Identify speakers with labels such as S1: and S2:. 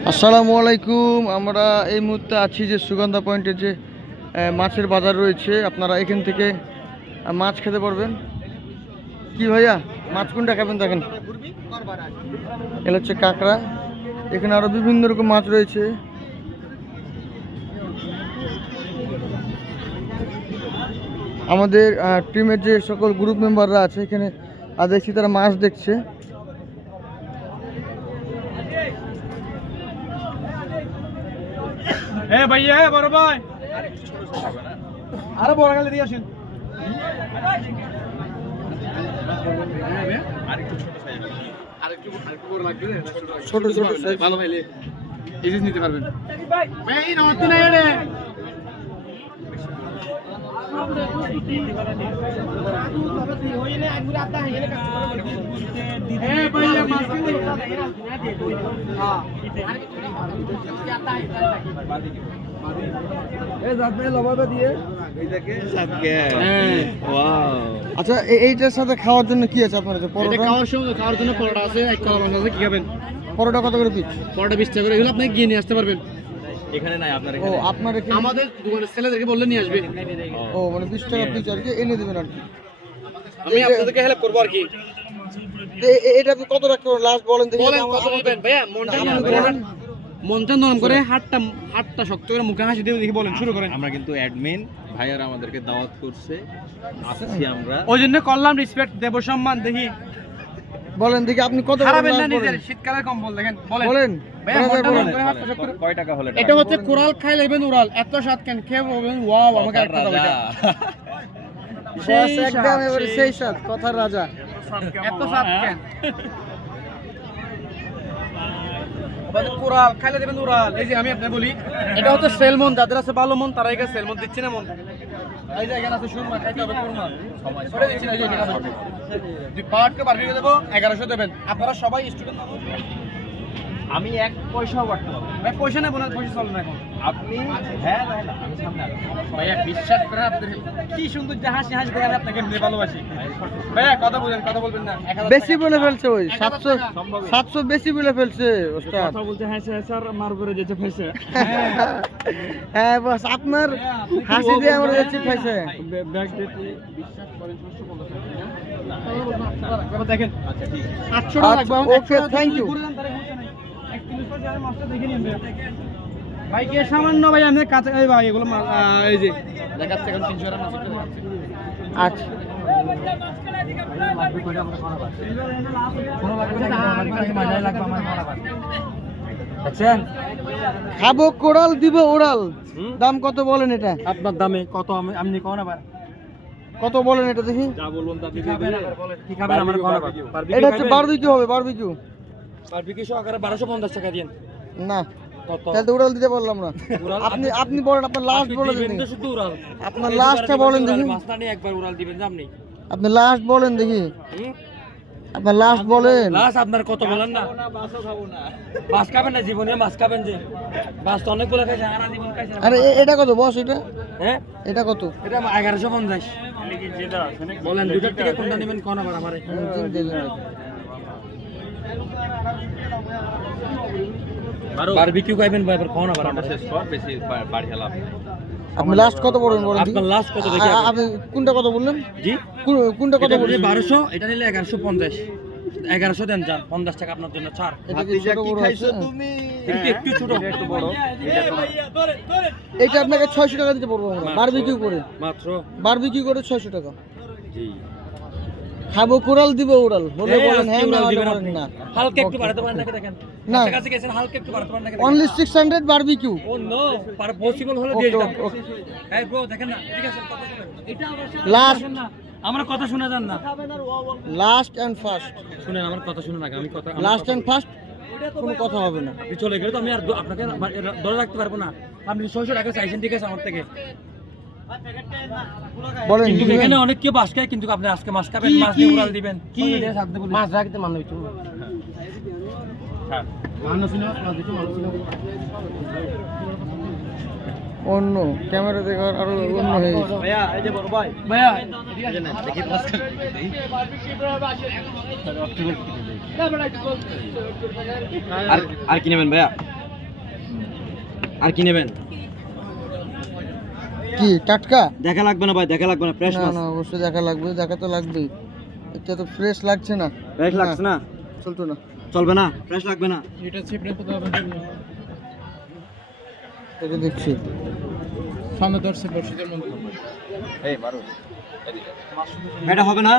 S1: আসসালামু আলাইকুম। আমরা এই মুহূর্তে আছি যে সুগন্ধা পয়েন্টে যে মাছের বাজার রয়েছে। আপনারা এখান থেকে মাছ খেতে পারবেন। কি ভাইয়া? মাছ কোনটা খাবেন দেখেন। এটা হচ্ছে কাঁকড়া। এখানে আরও বিভিন্ন রকম মাছ রয়েছে। আমাদের টিমের যে সকল গ্রুপ মেম্বাররা আছে এখানে দেখছি তারা মাছ দেখছে।
S2: এ ভাইয়া এ বড় ভাই। আরে বড় গালে দিয়ে আসেন।
S1: ছোট ছোট।
S2: ভালো ভাইলে এই জিনিস নিতে পারবেন। ভাই নতুন ভাইয়া মাছ
S1: আচ্ছা এইটার সাথে খাওয়ার জন্য কি আছে আপনার পরোটা?
S2: খাওয়ার সময় খাওয়ার জন্য পরোটা আছে এক কলা আছে কি খাবেন?
S1: পরোটা কত করে পিস
S2: পরোটা বিশ টাকা করে এগুলো আপনি গিয়ে নিয়ে আসতে পারবেন।
S3: এখানে নাই আপনার
S1: ও আপনার এখানে?
S2: আমাদের দোকানের ছেলেদেরকে বললে নিয়ে আসবে।
S1: ও মানে বিশ টাকা পিস আর কি এনে দেবেন আর কি।
S2: আমি আপনাদেরকে হেল্প করব আর কি।
S1: এটা আপনি কত রাখতে লাস্ট বলেন দেখি।
S2: বলেন কত বলবেন? ভাইয়া মনটা নরম করে হাত- মনটা নরম করে হাতটা হাতটা শক্ত করে মুখে হাসি দিয়ে দেখি বলেন শুরু করেন।
S3: আমরা কিন্তু অ্যাডমিন ভাইয়ারা আমাদেরকে দাওয়াত করছে। আসছি আমরা।
S2: ওই জন্য করলাম রেসপেক্ট দেব সম্মান দেখি।
S1: বলেন দেখি আপনি কত
S2: খারাপের না নিজের শীতকালের কম্বল দেখেন বলেন।
S1: বলেন।
S2: ভাইয়া,
S1: বলা যায়
S2: মনটা
S1: বলেন।
S2: নরম করে হাতটা শক্ত করে-
S3: কয় টাকা হলে
S2: এটা হচ্ছে কোরাল খাই লাগবেন উড়াল। এত স্বাদ কেন? খেয়ে বলবেন ওয়াও আমাকে একটা দাও এটা। সেই স্বাদ,
S1: এবারে
S2: সেই-
S1: সেই কথার রাজা।
S2: এত স্বাদ কেন? কোরাল খাইলে দেবেন এই যে আমি আপনাকে বলি এটা হচ্ছে সেলমন যাদের আছে ভালো মন তারা এখানে সেলমন দিচ্ছে না মন? এই যে এখানে আছে সুরমা খাইতে হবে কুরমা ওটা দিচ্ছি না এই যে দুই পার্টকে দেবো এগারোশো দেবেন। আপনারা সবাই স্টুডেন্ট
S3: আমি এক পয়সাও বাড়তে পারব
S2: ভাই পয়সা নেব না পয়সা চলবে না এখন।
S3: আপনি হ্যাঁ না, না, আমি সামনে আসব।
S2: ভাইয়া বিশ্বাস করেন আপনাদের কি সুন্দর যে হাসি হাসি দেখে আমি আপনাকে এমনি ভালোবাসি। ভাইয়া কথা বলেন কথা বলবেন না।
S1: বেশি বলে ফেলছে ওই সাতশো
S2: টাকা।
S1: সাতশো বেশি বলে ফেলছে ওস্তাদ।
S2: বলতে হ্যাঁ স্যার মার করে যেতে ফেসে
S1: হ্যাঁ বস আপনার হাসি দিয়ে আমরা যাচ্ছি খাইছে
S2: ব্যাগ দিতে বিশ্বাস করেন ষষ্ঠ পঞ্চাশ টাকা দেখেন
S3: আচ্ছা ঠিক আছে।
S2: আটশো টাকা
S1: আচ্ছা,
S2: লাগবে
S1: okay, thank you. ভাই
S2: কে সামান্য ভাই আমি কাছে এই ভাই এগুলো এই যে। দেখাচ্ছে এখন তিনশো একটা
S1: আচ্ছা। খাব কোড়াল দিব ওড়াল দাম কত বলেন এটা?
S2: আপনার দামে কত আমি আপনি কোন আবার?
S1: কত বলেন এটা দেখি।
S3: যা বলবেন তা আপনি
S2: কি কি খাবেন? আমার কোন আবার?
S1: এটা হচ্ছে বারবিকিউ হবে বারবিকিউ।
S2: বারবিকিউ সহকারে 1250 টাকা দিন
S1: না
S2: কত?
S1: তাহলে তো উড়াল দিতে পারলাম না। আপনি আপনি বলেন আপনার লাস্ট বলে দিন
S2: দিবেন শুধু উড়াল।
S1: আপনার লাস্টটা বলেন দেখি।
S2: মাছটা নিয়ে একবার উড়াল দিবেন আপনি
S1: আপনি লাস্ট বলেন দেখি। আপনার লাস্ট বলেন
S2: লাস্ট আপনার কত বলেন না? মাছ খাবেন না জীবনে মাছ খাবেন যে। মাছ তো অনেকগুলো খাইছে আর জীবন খাইছে
S1: আরে এটা কত বস এটা?
S2: হ্যাঁ?
S1: এটা কত?
S2: এটা এগারোশো পঞ্চাশ। বলেন দুটার থেকে কোনটা নেবেন কোন আবার আমার। বারবিকিউ খাইবেন ভাই এবার কোন আবার
S3: আমরা শেষ কর বেশি বাড়ি হেলাম
S1: আপনি লাস্ট কত বলবেন বলেন দেখি?
S2: আপনার লাস্ট কত দেখি
S1: আপনি? কোনটা কত বললেন?
S2: জি?
S1: কোনটা কত বললেন?
S2: বারোশো এটা নিলে এগারোশো পঞ্চাশ। এগারোশো দেন যান পঞ্চাশ টাকা আপনার জন্য ছাড়।
S1: এটা কি ছোট বড় আছে?
S2: একটু একটু ছোট।
S3: একটু বড়।
S1: এটা আপনাকে ছয়শো টাকা দিতে পারব আমরা। বারবিকিউ করে।
S2: মাত্র।
S1: বারবিকিউ করে ছয়শো টাকা।
S3: জি।
S1: খাব কোরাল দিব উড়াল। বলে বলেন হ্যাঁ না বলেন
S2: হালকা একটু বাড়াতে পারেন নাকি দেখেন?
S1: না।
S2: কাছাকাছি গেছেন হালকা একটু বাড়াতে পারেন নাকি
S1: অনলি সিক্স হান্ড্রেড বারবিকিউ
S2: ও নো পার পসিবল হলে দিয়ে
S1: ওকে
S2: দিতাম এই ব্রো দেখেন না ঠিক আছে কথা শুনেন। এটা
S1: লাস্ট
S2: আমার কথা শুনে যান না।
S1: লাস্ট অ্যান্ড ফার্স্ট
S2: শুনেন আমার কথা শুনে না আমি কথা আমার
S1: লাস্ট
S2: কথা-
S1: অ্যান্ড ফার্স্ট কোনো কথা হবে না।
S2: আপনি চলে গেলে তো আমি আর আপনাকে ধরে রাখতে পারব না। আপনি ছয়শো টাকা চাইছেন ঠিক আছে আমার থেকে।
S1: বলেন
S2: কিন্তু এখানে অনেক কেউ বাস খায় কিন্তু আপনি আজকে মাছ খাবেন মাছ দিয়ে উড়াল দিবেন। কি? মাছ রাখতে
S3: হ্যাঁ
S1: অন্য ক্যামেরা দেখার আরও অন্য হয়ে গেছে।
S3: ভাইয়া এই যে বড় ভাই।
S2: ভাইয়া।
S3: দেখি আর আর কি নেবেন ভাইয়া? আর কি নেবেন?
S1: কি টাটকা?
S3: দেখা লাগবে না ভাই দেখা লাগবে না ফ্রেশ
S1: না
S3: মাছ।
S1: না অবশ্যই দেখা লাগবে দেখা তো লাগবেই। এটা তো ফ্রেশ লাগছে না।
S3: ফ্রেশ লাগছে না?
S1: চলতো না।
S3: চলবে না ফ্রেশ লাগবে না।
S1: এটা দেখছি।
S3: এটা হবে না?